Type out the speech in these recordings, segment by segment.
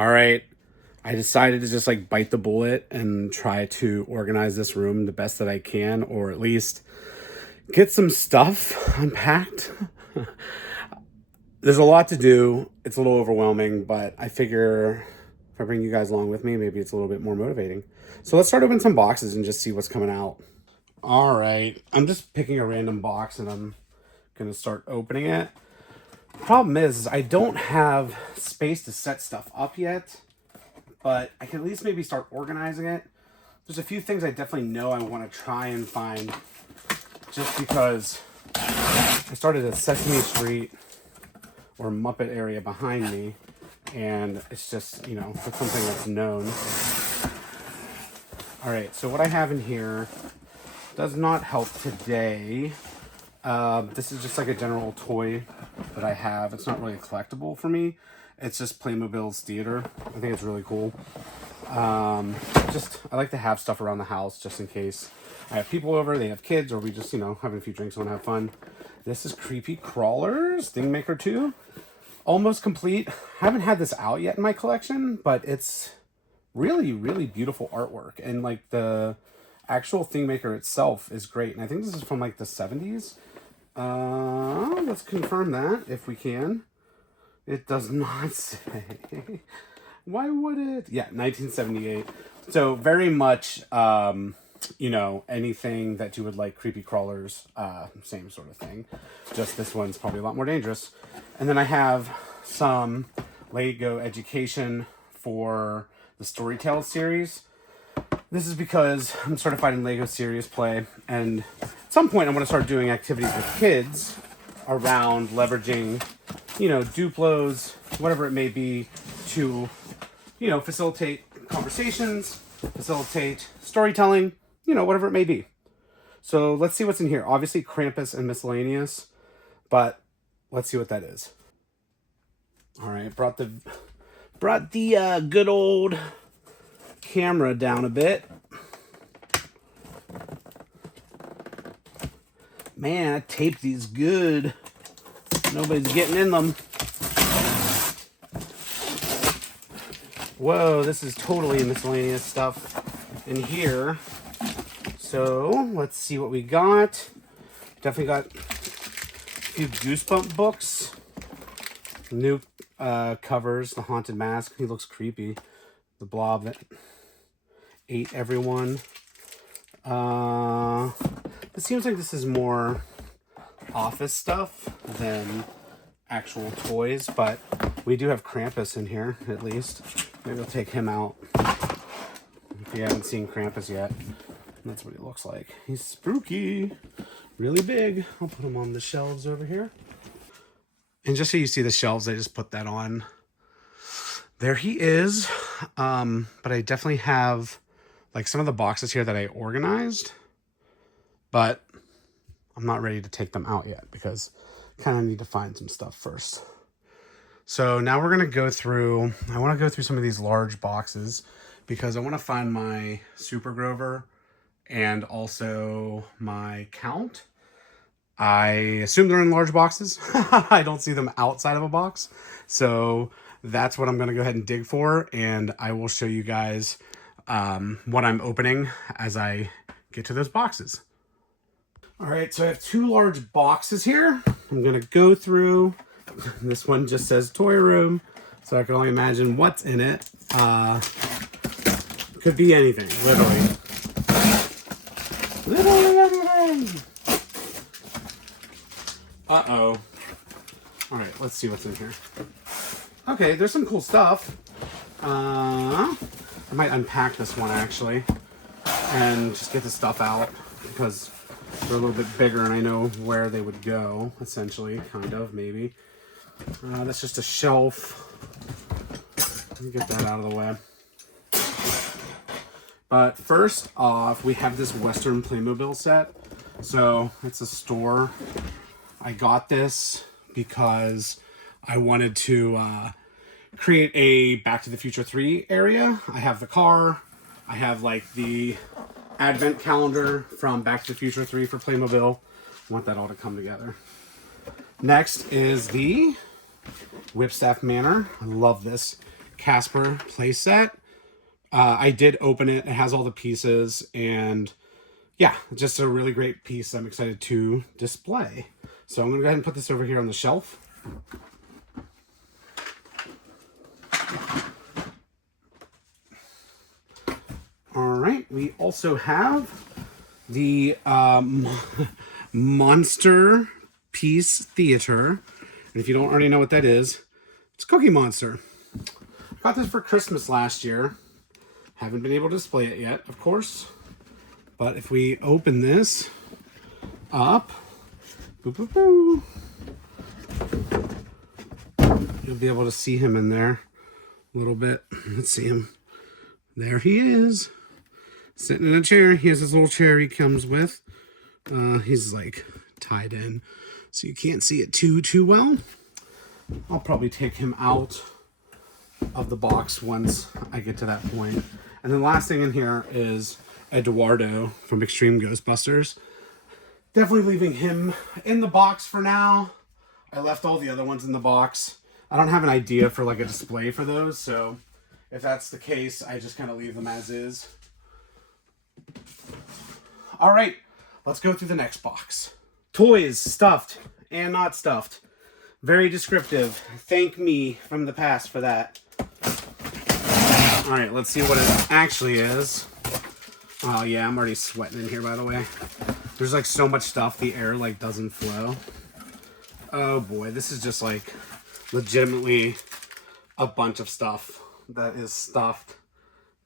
All right, I decided to just like bite the bullet and try to organize this room the best that I can, or at least get some stuff unpacked. There's a lot to do. It's a little overwhelming, but I figure if I bring you guys along with me, maybe it's a little bit more motivating. So let's start opening some boxes and just see what's coming out. All right, I'm just picking a random box and I'm gonna start opening it. Problem is I don't have space to set stuff up yet, but I can at least maybe start organizing it. There's a few things I definitely know I want to try and find, just because I started at Sesame Street or Muppet area behind me, and it's just, you know, it's something that's known. All right, so what I have in here does not help today. This is just like a general toy that I have. It's not really a collectible for me. It's just Playmobil's theater. I think it's really cool. I like to have stuff around the house just in case I have people over, they have kids, or we just, you know, having a few drinks and want to have fun. This is Creepy Crawlers, Thingmaker 2. Almost complete. Haven't had this out yet in my collection, but it's really, really beautiful artwork. And like the actual Thingmaker itself is great. And I think this is from like the 70s. Let's confirm that if we can. It does not say. Why would it? Yeah, 1978. So very much, you know, anything that you would like, Creepy Crawlers, same sort of thing. Just this one's probably a lot more dangerous. And then I have some Lego Education for the Storytell series. This is because I'm certified in Lego Serious Play, and at some point I want to start doing activities with kids around leveraging, you know, Duplos, whatever it may be, to, you know, facilitate conversations, facilitate storytelling, you know, whatever it may be. So let's see what's in here. Obviously Krampus and miscellaneous, but let's see what that is. All right, brought the good old camera down a bit. Man, I taped these good. Nobody's getting in them. Whoa, this is totally miscellaneous stuff in here. So let's see what we got. Definitely got a few Goosebump books. New covers, the Haunted Mask. He looks creepy. The Blob that ate everyone. It seems like this is more office stuff than actual toys, but we do have Krampus in here, at least. Maybe we'll take him out. If you haven't seen Krampus yet, that's what he looks like. He's spooky, really big. I'll put him on the shelves over here. And just so you see the shelves, I just put that on. There he is. But I definitely have like some of the boxes here that I organized, but I'm not ready to take them out yet because I kind of need to find some stuff first. So now we're going to go through, I want to go through some of these large boxes because I want to find my Super Grover and also my Count. I assume they're in large boxes. I don't see them outside of a box. So that's what I'm going to go ahead and dig for. And I will show you guys what I'm opening as I get to those boxes. All right, so I have two large boxes here. I'm going to go through. This one just says toy room, so I can only imagine what's in it. Could be anything, literally. Literally anything. Uh-oh. All right, let's see what's in here. Okay, there's some cool stuff. I might unpack this one, actually, and just get the stuff out, because they're a little bit bigger, and I know where they would go, essentially, kind of, maybe. That's just a shelf. Let me get that out of the way. But first off, we have this Western Playmobil set. So it's a store. I got this because I wanted to create a Back to the Future 3 area. I have the car. I have like the advent calendar from Back to the Future 3 for Playmobil. I want that all to come together. Next is the Whipstaff Manor. I love this Casper playset. I did open it. It has all the pieces, and yeah, just a really great piece I'm excited to display. So I'm going to go ahead and put this over here on the shelf. All right, we also have the Monsterpiece Theater. And if you don't already know what that is, it's Cookie Monster. Got this for Christmas last year. Haven't been able to display it yet, of course. But if we open this up, boo, boo, boo, you'll be able to see him in there a little bit. Let's see him. There he is, sitting in a chair. He has his little chair he comes with. He's like tied in, so you can't see it too well. I'll probably take him out of the box once I get to that point. And then last thing in here is Eduardo from Extreme Ghostbusters. Definitely leaving him in the box for now. I left all the other ones in the box. I don't have an idea for like a display for those, so if that's the case, I just kind of leave them as is. All right, let's go through the next box. Toys, stuffed and not stuffed. Very descriptive. Thank me from the past for that. All right, let's see what it actually is. Oh yeah, I'm already sweating in here, by the way. There's like so much stuff, the air like doesn't flow. Oh boy, this is just like legitimately a bunch of stuff that is stuffed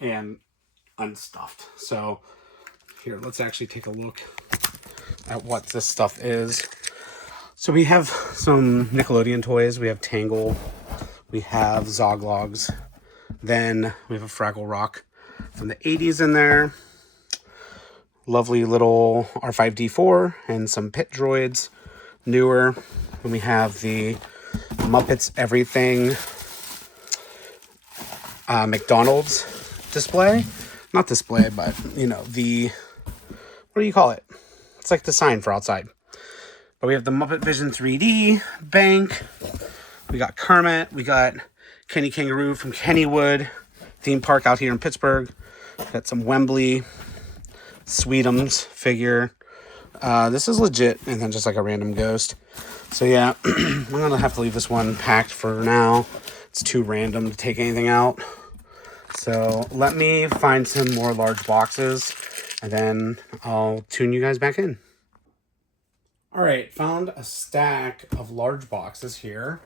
and unstuffed. So here, let's actually take a look at what this stuff is. So we have some Nickelodeon toys. We have Tangle. We have Zoglogs. Then we have a Fraggle Rock from the 80s in there. Lovely little R5-D4 and some pit droids, newer. Then we have the Muppets Everything McDonald's display. Not display, but, you know, the, what do you call it? It's like the sign for outside. But we have the Muppet Vision 3D bank. We got Kermit. We got Kenny Kangaroo from Kennywood theme park out here in Pittsburgh. Got some Wembley Sweetums figure. This is legit, and then just like a random ghost. So yeah, I'm gonna have to leave this one packed for now. It's too random to take anything out. So let me find some more large boxes, and then I'll tune you guys back in. All right, found a stack of large boxes here.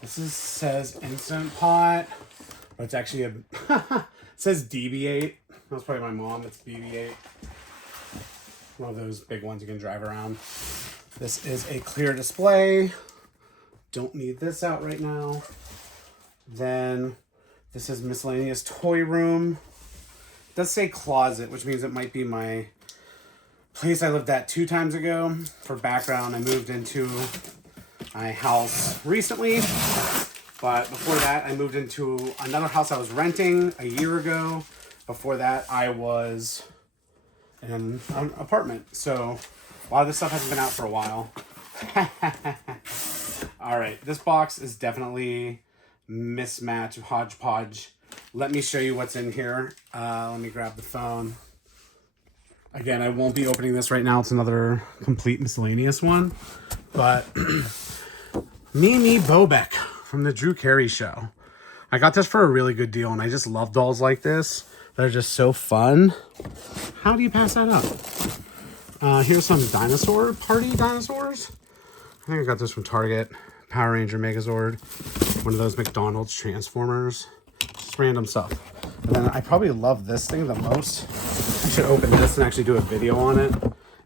This says Instant Pot, but it's actually a, it says DB8. That's probably my mom, it's BB8. One of those big ones you can drive around. This is a clear display. Don't need this out right now. Then this is miscellaneous toy room. It does say closet, which means it might be my place I lived at 2 times ago. For background, I moved into my house recently, but before that I moved into another house I was renting a year ago. Before that I was in an apartment, so a lot of this stuff hasn't been out for a while. All right, this box is definitely mismatch, hodgepodge. Let me show you what's in here. Let me grab the phone. Again, I won't be opening this right now. It's another complete miscellaneous one, but Mimi Bobek from the Drew Carey Show. I got this for a really good deal, and I just love dolls like this. They're just so fun. How do you pass that up? Here's some dinosaur party dinosaurs. I think I got this from Target. Power Ranger Megazord. One of those McDonald's Transformers. Just random stuff. And then I probably love this thing the most. I should open this and actually do a video on it.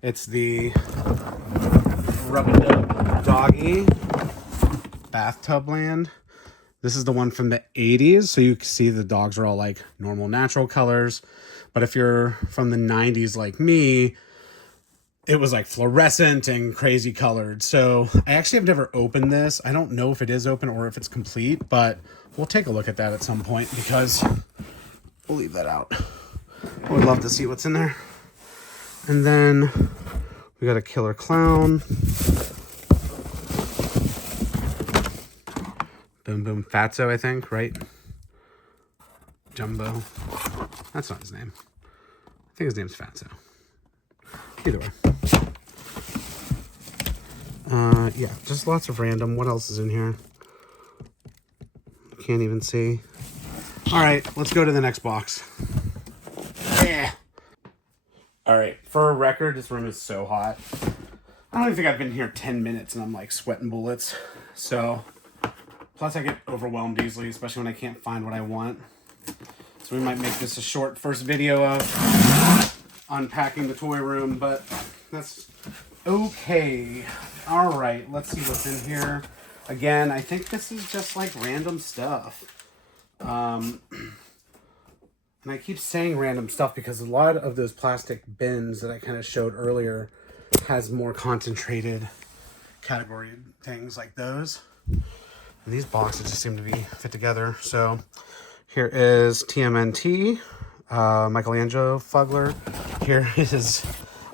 It's the Rubba Dub Doggie Bathtub Land. This is the one from the 80s. So you can see the dogs are all like normal, natural colors. But if you're from the 90s like me, it was like fluorescent and crazy colored. So I actually have never opened this. I don't know if it is open or if it's complete, but we'll take a look at that at some point because we'll leave that out. I would love to see what's in there. And then we got a killer clown. Boom Boom Fatso, I think, right? Jumbo. That's not his name. I think his name's Fatso. Either way. Yeah, just lots of random. What else is in here? Can't even see. All right, let's go to the next box. Yeah. All right, for a record, this room is so hot. I don't even think I've been here 10 minutes and I'm like sweating bullets. So, plus I get overwhelmed easily, especially when I can't find what I want. So we might make this a short first video of unpacking the toy room, but that's okay. All right, let's see what's in here. Again, I think this is just like random stuff. And I keep saying random stuff because a lot of those plastic bins that I kind of showed earlier has more concentrated category things like those. And these boxes just seem to be fit together. So here is TMNT, Michelangelo Fugler. Here is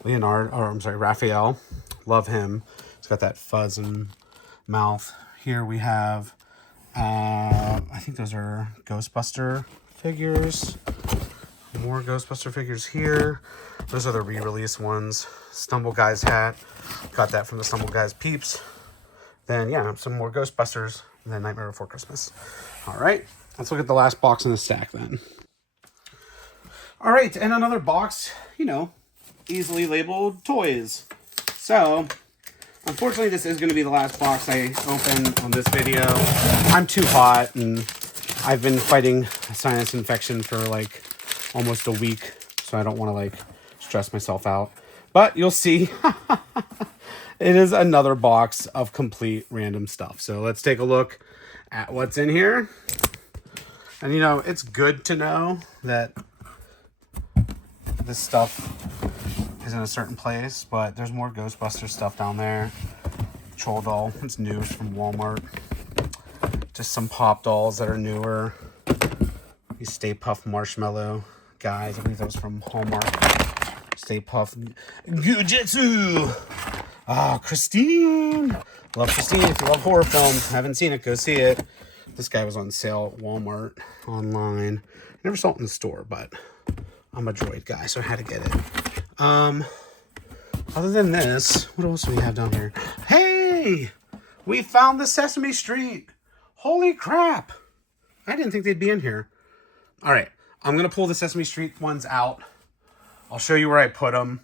Raphael. Love him. He's got that fuzz and mouth. Here we have, I think those are Ghostbuster figures. More Ghostbuster figures here. Those are the re-release ones. Stumble Guy's hat. Got that from the Stumble Guy's peeps. Then, yeah, some more Ghostbusters. And then Nightmare Before Christmas. All right, let's look at the last box in the stack then. All right, and another box, you know, easily labeled toys. So, unfortunately, this is going to be the last box I open on this video. I'm too hot, and I've been fighting a sinus infection for like almost a week, so I don't want to like stress myself out. But you'll see, it is another box of complete random stuff. So let's take a look at what's in here. And you know, it's good to know that this stuff is in a certain place, but there's more Ghostbusters stuff down there. Troll doll, it's new, it's from Walmart. Just some pop dolls that are newer. These Stay Puft Marshmallow guys, I believe that was from Hallmark. Stay Puft Gujitsu. Oh, Christine. Love Christine. If you love horror films, haven't seen it, go see it. This guy was on sale at Walmart online. I never saw it in the store, but I'm a droid guy, so I had to get it. Other than this, what else do we have down here? Hey! We found the Sesame Street. Holy crap. I didn't think they'd be in here. All right. I'm going to pull the Sesame Street ones out. I'll show you where I put them.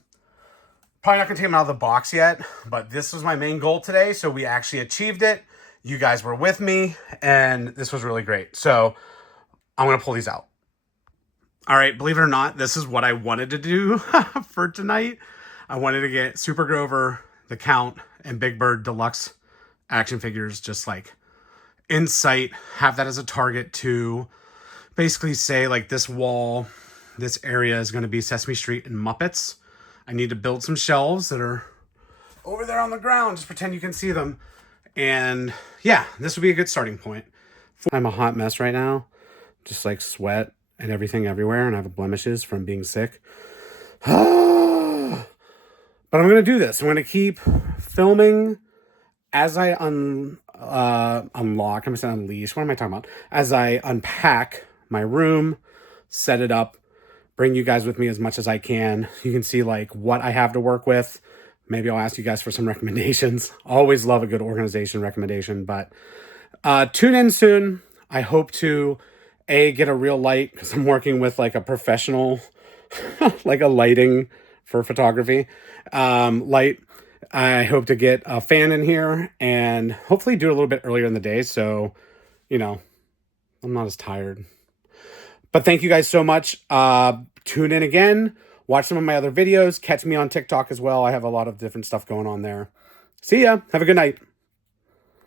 Probably not going to take them out of the box yet, but this was my main goal today, so we actually achieved it. You guys were with me, and this was really great. So I'm going to pull these out. All right, believe it or not, this is what I wanted to do for tonight. I wanted to get Super Grover, the Count, and Big Bird Deluxe action figures just like in sight. Have that as a target to basically say like this wall, this area is going to be Sesame Street and Muppets. I need to build some shelves that are over there on the ground. Just pretend you can see them. And yeah, this would be a good starting point. I'm a hot mess right now. Just like sweat and everything everywhere. And I have blemishes from being sick. But I'm going to do this. I'm going to keep filming as I unlock. I'm going to say unleash. What am I talking about? As I unpack my room, set it up, bring you guys with me as much as I can. You can see like what I have to work with. Maybe I'll ask you guys for some recommendations. Always love a good organization recommendation, but tune in soon. I hope to get a real light because I'm working with like a professional, like a lighting for photography light. I hope to get a fan in here and hopefully do it a little bit earlier in the day. So, you know, I'm not as tired. But thank you guys so much. Tune in again. Watch some of my other videos. Catch me on TikTok as well. I have a lot of different stuff going on there. See ya. Have a good night.